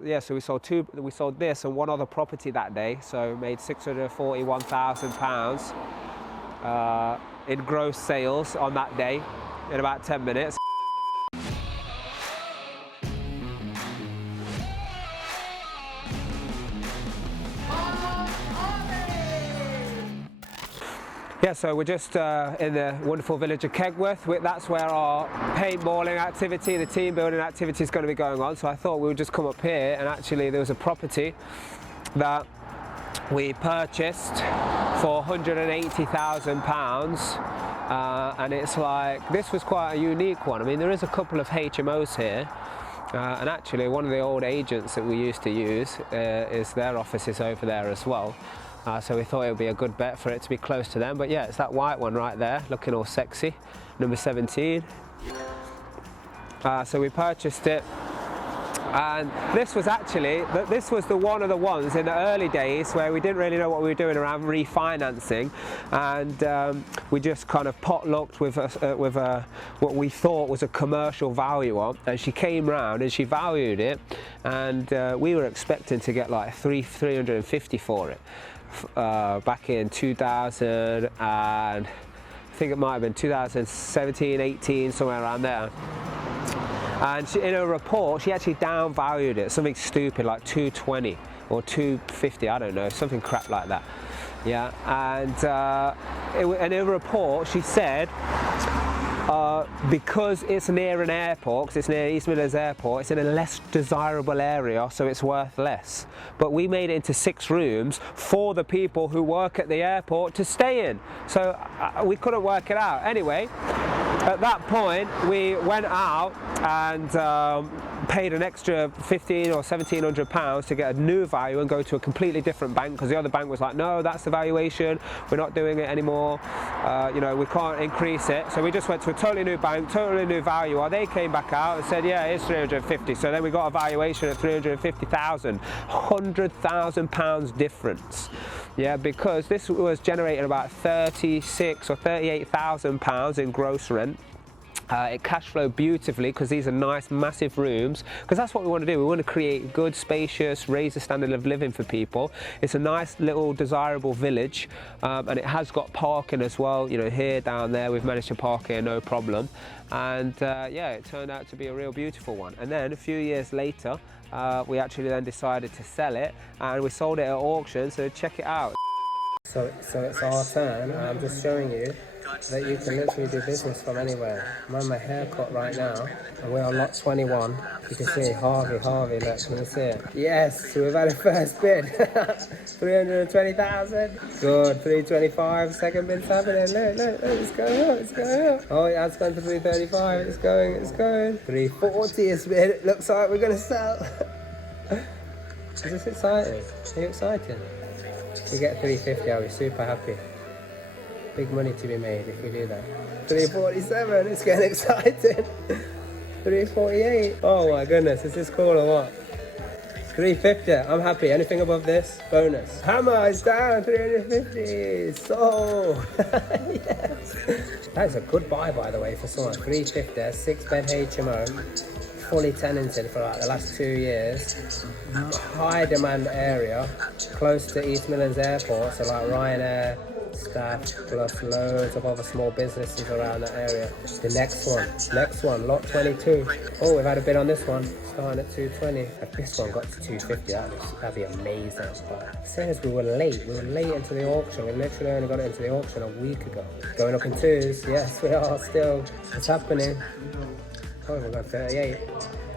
Yeah, so we sold this and one other property that day, so made £641,000 in gross sales on that day in about 10 minutes. Yeah, so we're just in the wonderful village of Kegworth. That's where our paintballing activity, the team building activity is going to be going on. So I thought we would just come up here, and actually there was a property that we purchased for £180,000, and it's like, this was quite a unique one. I mean, there is a couple of HMOs here, and actually one of the old agents that we used to use is their office is over there as well. So we thought it would be a good bet for it to be close to them. But yeah, it's that white one right there, looking all sexy, number 17. So we purchased it, and this was the one of the ones in the early days where we didn't really know what we were doing around refinancing, and we just kind of potlucked with what we thought was a commercial valuer, and she came round and she valued it, and we were expecting to get like 350 for it. Back in 2000 and I think it might have been 2017, 18, somewhere around there. And in her report, she actually downvalued it, something stupid like 220 or 250, I don't know, something crap like that. Yeah, and in her report, she said, because it's near an airport, because it's near East Midlands Airport, it's in a less desirable area, so it's worth less. But we made it into 6 rooms for the people who work at the airport to stay in. So we couldn't work it out. Anyway, at that point, we went out and paid an extra £1,500 or £1,700 to get a new value and go to a completely different bank, because the other bank was like, no, that's the valuation, we're not doing it anymore, you know, we can't increase it. So we just went to a totally new bank, totally new valuer. They came back out and said, yeah, it's 350. So then we got a valuation at 350,000, £100,000 difference. Yeah, because this was generating about 36 or 38,000 pounds in gross rent. It cash flowed beautifully because these are nice massive rooms, because that's what we want to do. We want to create good, spacious, raise the standard of living for people. It's a nice little desirable village, and it has got parking as well. You know, here, down there, we've managed to park here no problem, and yeah, it turned out to be a real beautiful one. And then a few years later, we actually then decided to sell it, and we sold it at auction, so check it out. So it's our turn, and I'm just showing you that you can literally do business from anywhere. I'm on my haircut right now, and we're on lot 21. You can see Harvey, look, can you see it? Yes, so we've had a first bid. 320,000. Good, 325, second bid's happening. Look, it's going up, it's going up. Oh, it has gone to 335, it's going. 340 is bid, it looks like we're gonna sell. Is this exciting? Are you excited? If we get 350, I'll be super happy. Big money to be made if we do that. 347, it's getting exciting. 348. Oh my goodness, is this cool or what? 350, I'm happy. Anything above this, bonus. Hammer is down, 350. So, yes. That is a good buy, by the way, for someone. 350, 6-bed HMO. Fully tenanted for like the last 2 years, high demand area, close to East Midlands Airport, so like Ryanair, staff, plus loads of other small businesses around that area. The next one, lot 22. Oh, we've had a bid on this one, starting at 220. If this one got to 250, that'd be amazing. But as soon as we were late into the auction. We literally only got it into the auction a week ago. Going up in 2s, yes we are still, it's happening. Oh, we've got 38.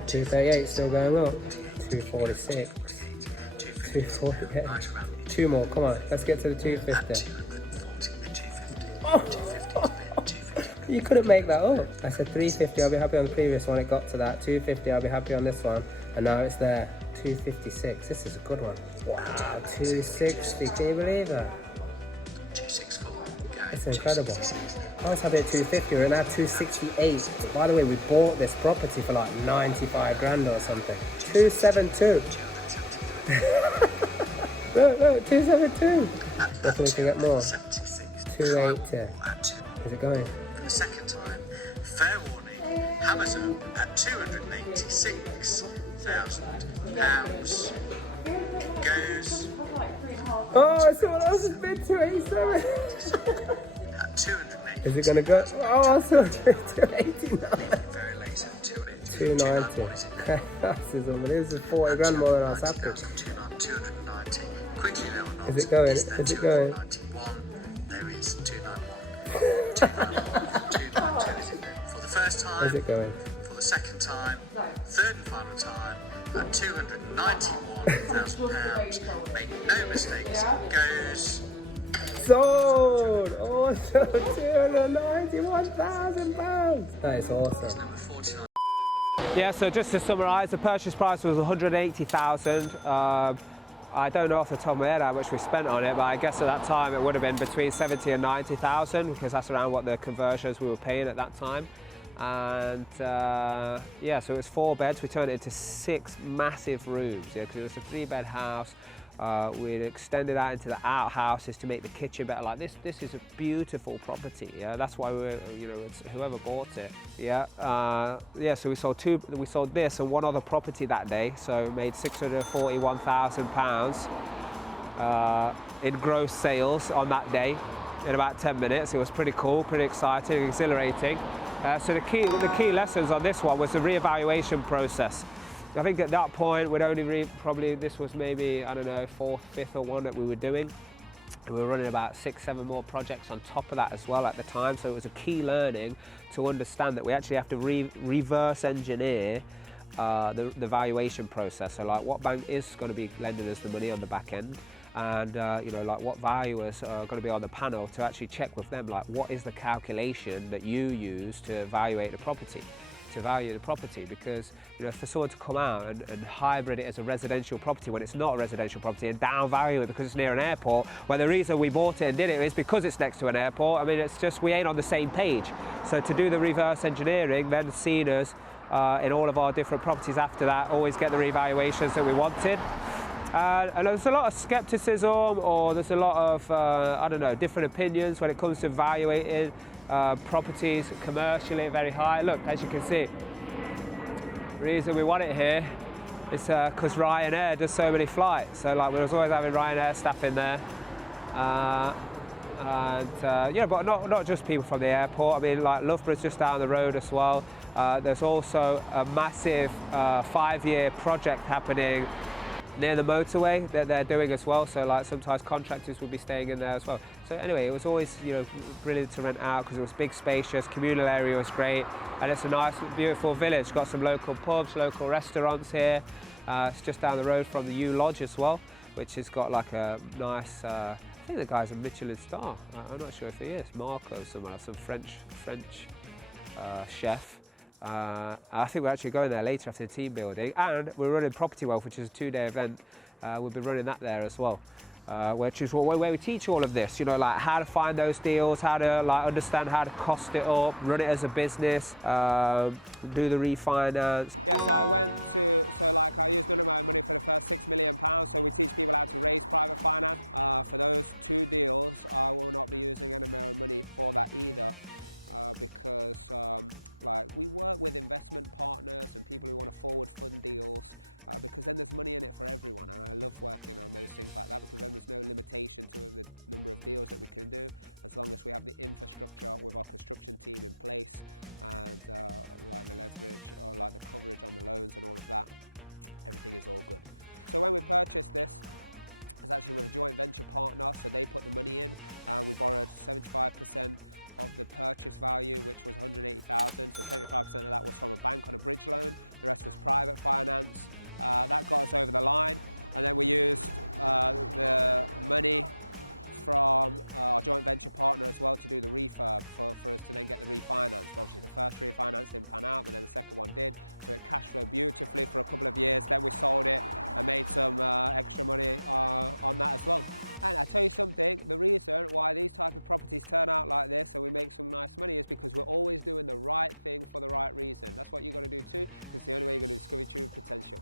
238 still going up. 246. 248. 2 more, come on. Let's get to the 250. Oh. You couldn't make that up. I said 350, I'll be happy on the previous one. It got to that. 250, I'll be happy on this one. And now it's there. 256. This is a good one. Wow, 260. Can you believe that? 264. It's incredible. I was happy at 250, we're now 268. By the way, we bought this property for like 95 grand or something. 272. Look, 272. I think we can get more. 280. Is it going? For the second time, fair warning, Amazon at 286. £291,000 goes Oh, someone else's bid, 287. at 280. Is it going to go? Oh, someone's bid, 289. Very late at 280. 290. Okay, this is unbelievable. This is 40 grand more than I was happy. 290. Quickly though or not. Is it going? Is it going? 291. There he is, 291. 292 is in there. For the first time. Is it going? For the second time. Third and final time. At £291,000. Make no mistakes. Goes. Sold! Awesome! £291,000! That is awesome. Number 49. Yeah, so just to summarise, the purchase price was $180,000. I don't know off the top of my head how much we spent on it, but I guess at that time it would have been between 70 and 90,000 because that's around what the conversions we were paying at that time. And yeah, so it was 4 beds. We turned it into 6 massive rooms, yeah, because it was a 3-bed house. We'd extended out into the outhouses to make the kitchen better. Like this is a beautiful property. Yeah, that's why it's whoever bought it. Yeah, yeah. So we sold this and one other property that day. So we made £641,000 in gross sales on that day in about 10 minutes. It was pretty cool, pretty exciting, exhilarating. So the key lessons on this one was the reevaluation process. I think at that point we'd only probably this was maybe, I don't know, 4th, 5th or one that we were doing. And we were running about 6, 7 more projects on top of that as well at the time. So it was a key learning to understand that we actually have to reverse engineer the valuation process. So like what bank is going to be lending us the money on the back end, and like what valuers are going to be on the panel to actually check with them, like what is the calculation that you use to value the property. Because for someone to come out and hybrid it as a residential property when it's not a residential property and downvalue it because it's near an airport, well, the reason we bought it and did it is because it's next to an airport. I mean, it's just we ain't on the same page. So to do the reverse engineering, then seen us in all of our different properties after that, always get the revaluations that we wanted. And there's a lot of skepticism, or there's a lot of, I don't know, different opinions when it comes to evaluating properties commercially very high. Look, as you can see, the reason we want it here is because Ryanair does so many flights. So like we was always having Ryanair staff in there. But not just people from the airport. I mean, like Loughborough's just down the road as well. There's also a massive 5-year project happening near the motorway that they're doing as well. So like sometimes contractors will be staying in there as well. So anyway, it was always brilliant to rent out because it was big, spacious, communal area was great, and it's a nice, beautiful village. Got some local pubs, local restaurants here. It's just down the road from the U Lodge as well, which has got like a nice. I think the guy's a Michelin star. I'm not sure if he is. Marco, some French chef. I think we're actually going there later after the team building, and we're running Property Wealth, which is a 2-day event. We'll be running that there as well, which is where we teach all of this, like how to find those deals, how to like understand how to cost it up, run it as a business, do the refinance. Yeah, so I used none of my money for the first £6 million, so we teach people how to raise private finance. For those 2 deals, I will not be using any of my own money for that either. Because we work with investment partners and people who want to forward fund deals, because then there's money in it for everyone, and I love working on those things like that because then there's no limitation to the number of deals that we can do as long as we have the infrastructure with our construction team in place and like the leverage or like the coverage on the loans and all of that. Everything is all good. So when we purchased this, it's actually with a joint venture partner, so they put the money in. We borrowed 75% of the purchase value, which was 180,000. So 75% of that was from a bank on a bridge loan. The rest was private finance. That got us over the line, and then we used the money from our joint venture partner as well to do the refurb for us to then get the refinance. But obviously the first refinance didn't pan out, but then the second one did. So it cash flowed beautifully for a couple of years. Then we sold it and made some extra money on that as well. And I tell you something, the reason why these type of properties turn out like this and we make some nice money is because we're always doing the right thing for the right reason. That's what you've got to do too, because it's the only way you're going to discover your true potential.